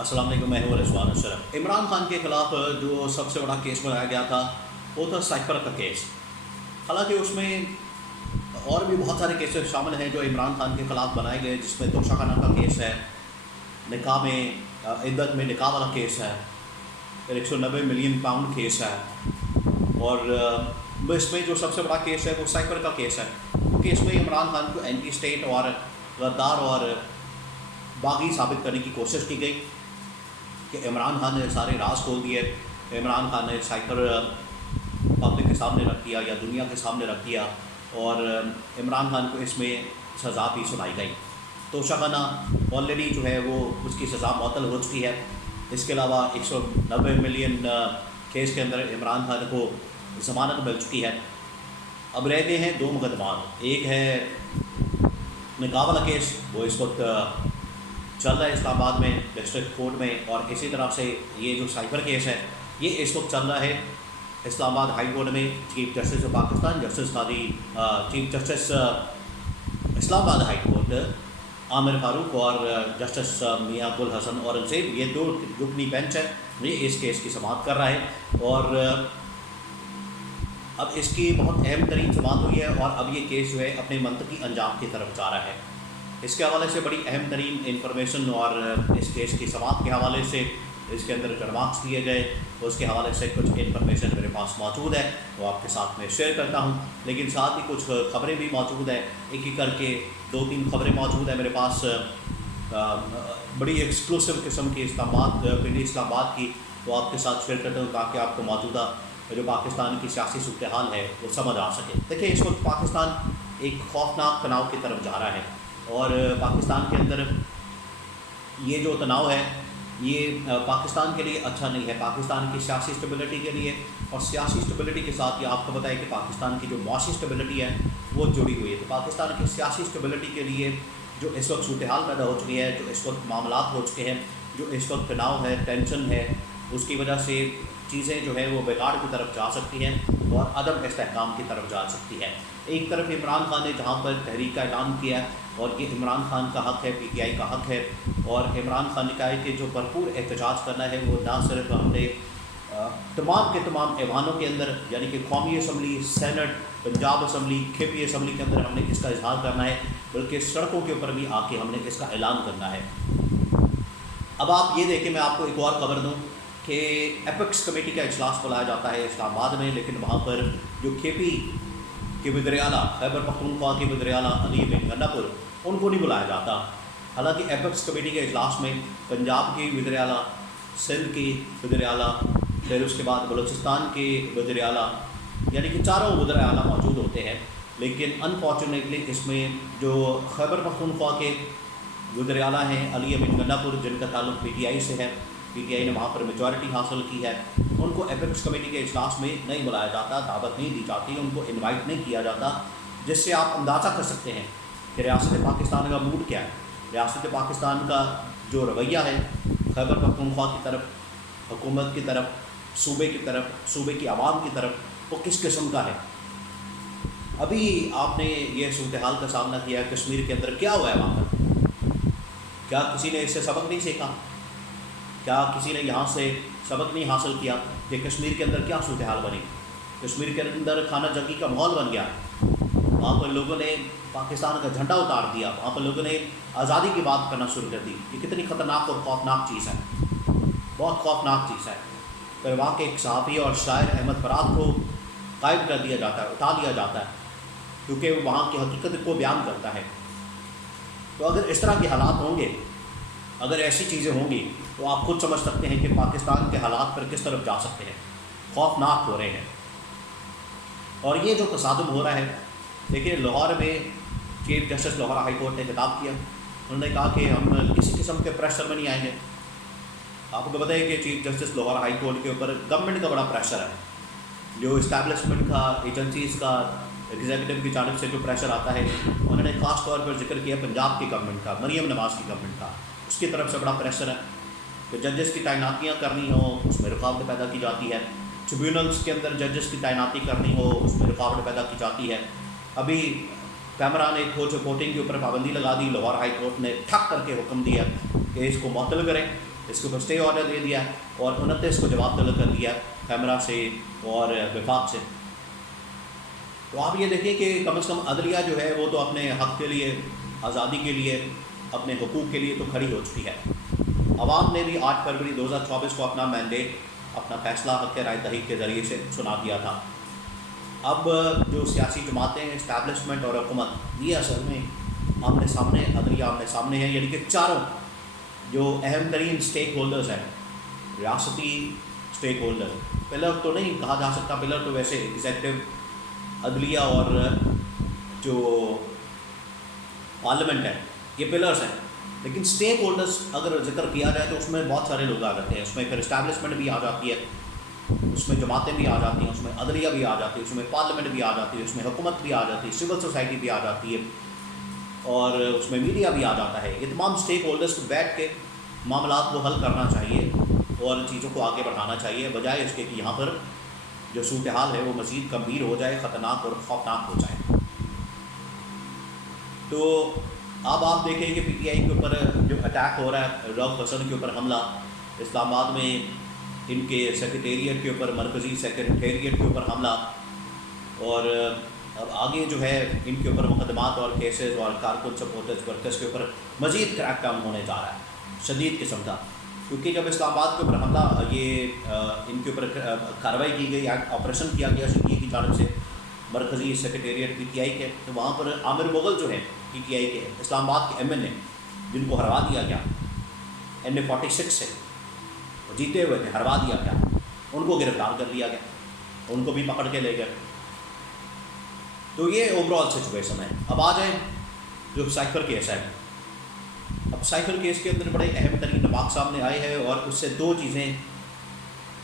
अस्सलाम वालेकुम, मैं हूं रिजवान अशरफ। इमरान खान के ख़िलाफ़ जो सबसे बड़ा केस बनाया गया था वो था साइफर का केस। हालांकि उसमें और भी बहुत सारे केसेस शामिल हैं जो इमरान खान के ख़िलाफ़ बनाए गए, जिसमें तोशाखाना का केस है, निकाह में इद्दत में निकाह वाला केस है, फिर 190 मिलियन पाउंड केस है, और इसमें जो सबसे बड़ा केस है वो साइफर का केस है। केस में इमरान खान को एंटी स्टेट और गद्दार और बागी साबित करने की कोशिश की गई कि इमरान खान ने सारे राज खोल दिए, इमरान खान ने साइफर पब्लिक के सामने रख दिया या दुनिया के सामने रख दिया, और इमरान खान को इसमें सज़ा भी सुनाई गई। तोशाखाना ऑलरेडी जो है वो उसकी सज़ा मुअत्तल हो चुकी है। इसके अलावा 190 मिलियन केस के अंदर इमरान खान को ज़मानत मिल चुकी है। अब रह गए हैं दो मुकदमात। एक है निकाह वाला केस, वो इस वक्त चल रहा है इस्लामाबाद में डिस्ट्रिक्ट कोर्ट में, और इसी तरह से ये जो साइफर केस है ये इस वक्त चल रहा है इस्लामाबाद हाई कोर्ट में। Chief justice of Pakistan justice Qazi chief justice Islamabad high court Aamir Farooq और जस्टिस मियां गुल हसन औरंगज़ेब, ये दो रुकनी बेंच है, ये इस केस की समाअत कर रहा है। और अब इसकी बहुत अहम तरीन समाअत हुई है और अब ये केस जो है अपने मंतकी अंजाम की तरफ जा रहा है। इसके हवाले से बड़ी अहम तरीन इंफॉर्मेशन और इस केस की समाअत के हवाले से इसके अंदर जो रिमार्क्स दिए गए उसके हवाले से कुछ इन्फॉर्मेशन मेरे पास मौजूद है, वो आपके साथ में शेयर करता हूँ। लेकिन साथ ही कुछ ख़बरें भी मौजूद हैं, एक एक करके 2-3 ख़बरें मौजूद हैं मेरे पास, बड़ी एक्सक्लूसिव किस्म की इस्लामाबाद की, वो आपके साथ शेयर करता हूँ ताकि आपको मौजूदा जो पाकिस्तान की सियासी सूरत हाल है वो समझ आ सके। देखिए, इस वक्त पाकिस्तान एक खौफनाक तनाव की तरफ जा रहा है, और पाकिस्तान के अंदर ये जो तनाव है ये पाकिस्तान के लिए अच्छा नहीं है, पाकिस्तान की सियासी स्टेबिलिटी के लिए। और सियासी स्टेबिलिटी के साथ ये आपको बताया कि पाकिस्तान की जो मुआशी स्टेबिलिटी है वो जुड़ी हुई है। तो पाकिस्तान की सियासी स्टेबिलिटी के लिए जो इस वक्त सूरत हाल पैदा हो चुकी है, जो इस वक्त मामलात हो चुके हैं, जो इस वक्त तनाव है, टेंशन है, उसकी वजह से चीज़ें जो है वो बिगाड़ की तरफ जा सकती हैं और अदम इस्तेहकाम की तरफ जा सकती है। एक तरफ इमरान खान ने जहाँ पर तहरीक का ऐलान किया है, और ये इमरान खान का हक़ है, PTI का हक़ है, और इमरान खान ने कहा है कि जो भरपूर एहतजाज करना है वो ना सिर्फ हमने तमाम के तमाम ऐवानों के अंदर, यानी कि कौमी assembly, senate, Punjab assembly, KP assembly के अंदर हमने इसका इजहार करना है, बल्कि सड़कों के ऊपर भी आके हमने इसका ऐलान करना है। अब आप ये देखें, मैं आपको एक और खबर दूँ कि एपेक्स कमेटी का इजलास बुलाया जाता है इस्लामाबाद में, लेकिन वहाँ पर जो KP के वज़ीर आला, खैबर पख्तूनख्वा के वज़ीर आला अली बिन गन्नापुर, उनको नहीं बुलाया जाता। हालांकि एपेक्स कमेटी के इजलास में पंजाब के वज़ीर आला, सिंध के वज़ीर आला, फिर उसके बाद बलूचिस्तान के वज़ीर आला, यानी कि चारों वज़ीर आला मौजूद होते हैं। लेकिन अनफॉर्चुनेटली इसमें जो खैबर पख्तूनख्वा के वज़ीर आला हैं अली बिन गन्नापुर, जिनका ताल्लुक़ PTI से है, PTI ने वहाँ पर मेजॉरिटी हासिल की है, उनको एपेक्स कमेटी के इजलास में नहीं बुलाया जाता, दावत नहीं दी जाती, उनको इनवाइट नहीं किया जाता, जिससे आप अंदाज़ा कर सकते हैं कि रियासत पाकिस्तान का मूड क्या है, रियासत पाकिस्तान का जो रवैया है खैबर पख्तूनख्वा की तरफ, हुकूमत की तरफ, सूबे की तरफ, सूबे की आवाम की तरफ, वो किस किस्म का है। अभी आपने ये सूरत हाल का सामना किया कश्मीर के अंदर, क्या हुआ है वहाँ पर? क्या किसी ने इससे सबक नहीं सीखा? क्या किसी ने यहाँ से सबक नहीं हासिल किया कि कश्मीर के अंदर क्या सूरत हाल बनी? कश्मीर के अंदर खाना जंगी का माहौल बन गया, वहाँ पर लोगों ने पाकिस्तान का झंडा उतार दिया, वहाँ पर लोगों ने आज़ादी की बात करना शुरू कर दी। ये कितनी ख़तरनाक और खौफनाक चीज़ है, बहुत खौफनाक चीज़ है। फिर वहाँ के एक सहाफ़ी और शायर अहमद फराद को गायब कर दिया जाता है, उठा लिया जाता है, क्योंकि वो वहाँ की हकीकत को बयान करता है। तो अगर इस तरह के हालात होंगे, अगर ऐसी चीज़ें होंगी, तो आप खुद समझ सकते हैं कि पाकिस्तान के हालात पर किस तरफ जा सकते हैं, खौफनाक हो रहे हैं। और ये जो तसादुम हो रहा है, देखिए लाहौर में chief justice Lahore high court ने खिताब किया, उन्होंने कहा कि हम किसी किस्म के प्रेशर में नहीं आएंगे। आपको बताइए कि chief justice Lahore high court के ऊपर गवर्नमेंट का बड़ा प्रेशर है, जो इस्टेब्लिशमेंट का, एजेंसीज़ का, एग्जीक्यूटिव की जानिब से जो प्रेशर आता है। उन्होंने ख़ास तौर पर जिक्र किया पंजाब की गवर्नमेंट का, मरीम नवाज़ की गवर्नमेंट का, उसकी तरफ से बड़ा प्रेशर है कि जजेस की तैनातियाँ करनी हो, उसमें रुकावट पैदा की जाती है। ट्रिब्यूनल्स के अंदर जजेस की तैनाती करनी हो, उसमें रुकावट पैदा की जाती है। अभी कैमरा ने कोच रिपोर्टिंग के ऊपर पाबंदी लगा दी, लाहौर हाई कोर्ट ने ठक करके हुक्म दिया कि इसको मुअत्तल करें, اس کے اوپر اسٹے آرڈر دے دیا اور 29 کو جواب طلب کر دیا کیمرہ سے اور وفاق سے. تو آپ یہ دیکھیں کہ کم از کم عدلیہ جو ہے وہ تو اپنے حق کے لیے، آزادی کے لیے، اپنے حقوق کے لیے تو کھڑی ہو چکی ہے. عوام نے بھی 8 فروری 2024 کو اپنا مینڈیٹ، اپنا فیصلہ حق رائے دہی کے ذریعے سے سنا دیا تھا. اب جو سیاسی جماعتیں، اسٹیبلشمنٹ اور حکومت، یہ اصل میں آمنے سامنے، عدلیہ آمنے سامنے ہیں. یعنی کہ چاروں جو اہم ترین اسٹیک ہولڈرز ہیں، ریاستی اسٹیک ہولڈر، پلر تو نہیں کہا جا سکتا، پلر تو ویسے ایگزیکٹو، عدلیہ اور جو پارلیمنٹ ہے، یہ پلرز ہیں. لیکن اسٹیک ہولڈرز اگر ذکر کیا جائے تو اس میں بہت سارے لوگ آ جاتے ہیں. اس میں پھر اسٹیبلشمنٹ بھی آ جاتی ہے، اس میں جماعتیں بھی آ جاتی ہیں، اس میں عدلیہ بھی آ جاتی ہے، اس میں پارلیمنٹ بھی آ جاتی ہے، اس میں حکومت بھی آ جاتی ہے، سول سوسائٹی بھی آ جاتی ہے، اور اس میں میڈیا بھی آ جاتا ہے. یہ تمام اسٹیک ہولڈرز کو بیٹھ کے معاملات کو حل کرنا چاہیے اور چیزوں کو آگے بڑھانا چاہیے، بجائے اس کے کہ یہاں پر جو صورتحال ہے وہ مزید گمبھیر ہو جائے، خطرناک اور خوفناک ہو جائے. تو اب آپ دیکھیں کہ پی ٹی آئی کے اوپر جو اٹیک ہو رہا ہے، رؤف حسن کے اوپر حملہ، اسلام آباد میں ان کے سیکریٹریٹ کے اوپر، مرکزی سیکریٹریٹ کے اوپر حملہ، اور اب آگے جو ہے ان کے اوپر مقدمات اور کیسز اور کارکن سپورٹرز ورکرز کے اوپر مزید کریک ڈاؤن ہونے جا رہا ہے شدید قسم کا. کیونکہ جب اسلام آباد کے اوپر حملہ، یہ ان کے اوپر کارروائی کی گئی، آپریشن کیا گیا CPI کی جانب سے، مرکزی سیکریٹریٹ پی ٹی آئی کے، تو وہاں پر عامر مغل جو ہیں پی ٹی آئی کے اسلام آباد کے MNA، جن کو ہروا دیا گیا NA-46 سے، وہ جیتے ہوئے تھے، ہروا دیا گیا، ان کو گرفتار کر لیا گیا، ان کو بھی پکڑ کے لے گئے. تو یہ اوور آل سچویشن ہے. اب آ جائیں جو سائفر کیس ہے. اب سائفر کیس کے اندر بڑے اہم ترین نماک سامنے آئے ہیں، اور اس سے 2 چیزیں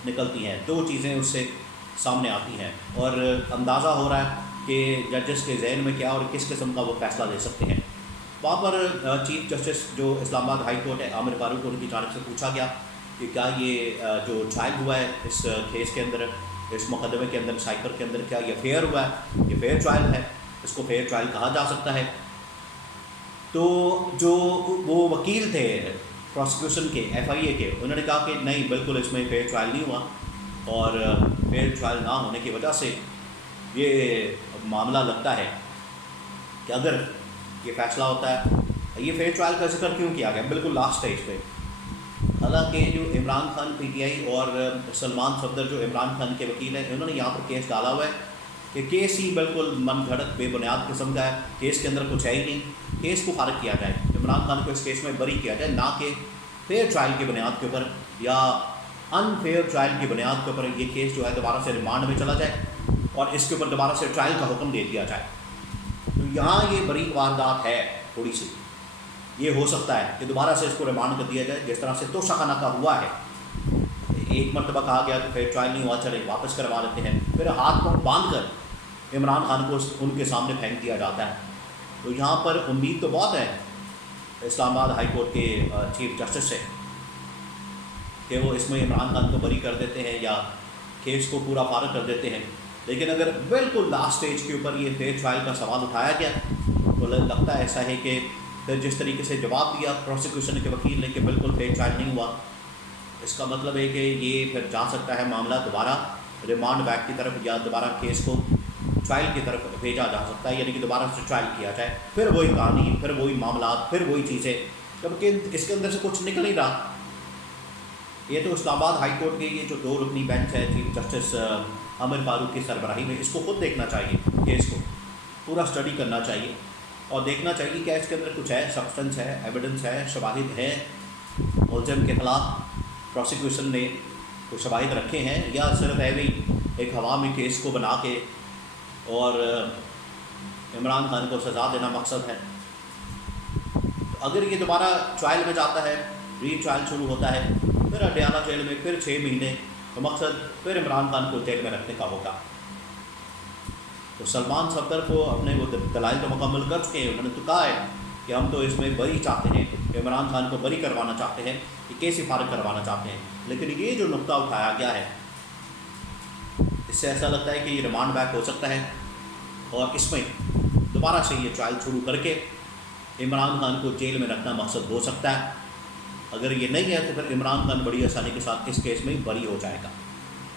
نکلتی ہیں، 2 چیزیں اس سے سامنے آتی ہیں، اور اندازہ ہو رہا ہے کہ ججز کے ذہن میں کیا اور کس قسم کا وہ فیصلہ لے سکتے ہیں. وہاں پر چیف جسٹس جو اسلام آباد ہائی کورٹ ہے، عامر فاروق، ان کی جانب سے پوچھا گیا کہ کیا یہ جو ٹرائل ہوا ہے اس کیس کے اندر، اس مقدمے کے اندر، سائفر کے اندر، کیا یہ فیئر ہوا ہے، یہ فیئر ٹرائل ہے، اس کو فیئر ٹرائل کہا جا سکتا ہے. تو جو وہ وکیل تھے پروسیکیوشن کے، FIA کے، انہوں نے کہا کہ نہیں، بالکل اس میں فیئر ٹرائل نہیں ہوا، اور فیئر ٹرائل نہ ہونے کی وجہ سے یہ معاملہ لگتا ہے کہ اگر یہ فیصلہ ہوتا ہے. یہ فیئر ٹرائل کا ذکر کیوں کیا گیا بالکل لاسٹ سٹیج پہ؟ حالانکہ جو عمران خان PTI اور سلمان صفدر جو عمران خان کے وکیل ہیں، انہوں نے یہاں پر کیس ڈالا ہوا ہے کہ کیس ہی بالکل من گھڑت بے بنیاد قسم کا ہے، کیس کے اندر کچھ ہے ہی نہیں، کیس کو خارج کیا جائے، عمران خان کو اس کیس میں بری کیا جائے، نہ کہ فیئر ٹرائل کی بنیاد کے اوپر یا ان فیئر ٹرائل کی بنیاد کے اوپر یہ کیس جو ہے دوبارہ سے ریمانڈ میں چلا جائے اور اس کے اوپر دوبارہ سے ٹرائل کا حکم دے دیا جائے. تو یہاں یہ بری واردات ہے تھوڑی سی. یہ ہو سکتا ہے کہ دوبارہ سے اس کو ریمانڈ کر دیا جائے، جس طرح سے توشہ خانہ کا ہوا ہے. ایک مرتبہ کہا گیا کہ فیئر ٹرائل نہیں ہوا، چلے واپس کروا لیتے ہیں، پھر ہاتھ پاؤں باندھ کر عمران خان کو ان کے سامنے پھینک دیا جاتا ہے. تو یہاں پر امید تو بہت ہے اسلام آباد ہائی کورٹ کے چیف جسٹس سے کہ وہ اس میں عمران خان کو بری کر دیتے ہیں یا کیس کو پورا فارغ کر دیتے ہیں. لیکن اگر بالکل لاسٹ سٹیج کے اوپر یہ فیئر ٹرائل کا سوال اٹھایا گیا تو لگتا ہے ایسا ہے کہ پھر جس طریقے سے جواب دیا پروسیکیوشن کے وکیل نے کہ بالکل فیئر ٹرائل نہیں ہوا، اس کا مطلب ہے کہ یہ پھر جا سکتا ہے معاملہ دوبارہ ریمانڈ بیک کی طرف، یا دوبارہ کیس کو ٹرائل کی طرف بھیجا جا سکتا ہے، یعنی کہ دوبارہ سے ٹرائل کیا جائے، پھر وہی کہانی، پھر وہی معاملات، پھر وہی چیزیں، کیونکہ اس کے اندر سے کچھ نکل نہیں رہا. یہ تو اسلام آباد ہائی کورٹ کے یہ جو 2 رکنی بینچ ہے چیف جسٹس عامر فاروق کی سربراہی میں، اس کو خود دیکھنا چاہیے، کیس کو پورا اسٹڈی کرنا چاہیے اور دیکھنا چاہیے کہ اس کے اندر کچھ ہے، سبسٹنس ہے، ایویڈنس ہے، شواہد ہیں، ملزم کے خلاف پروسیکیوشن نے کچھ شواہد رکھے ہیں، یا صرف ایوی ایک ہوا میں کیس کو بنا کے اور عمران خان کو سزا دینا مقصد ہے. اگر یہ دوبارہ ٹرائل میں جاتا ہے، ری ٹرائل شروع ہوتا ہے، پھر اڈیالہ جیل میں پھر 6 مہینے، تو مقصد پھر عمران خان کو جیل میں رکھنے کا ہوگا. تو سلمان صفدر کو اپنے وہ دلائل تو مکمل کر چکے ہیں، انہوں نے تو کہا ہے کہ ہم تو اس میں بری چاہتے ہیں، عمران خان کو بری کروانا چاہتے ہیں، یہ کیس ہی فارغ کروانا چاہتے ہیں. لیکن یہ جو نقطہ اٹھایا گیا ہے، اس سے ایسا لگتا ہے کہ یہ ریمانڈ بیک ہو سکتا ہے اور اس میں دوبارہ سے یہ ٹرائل شروع کر کے عمران خان کو جیل میں رکھنا مقصد ہو سکتا ہے. اگر یہ نہیں ہے تو پھر عمران خان بڑی آسانی کے ساتھ اس کیس میں بری ہو جائے گا.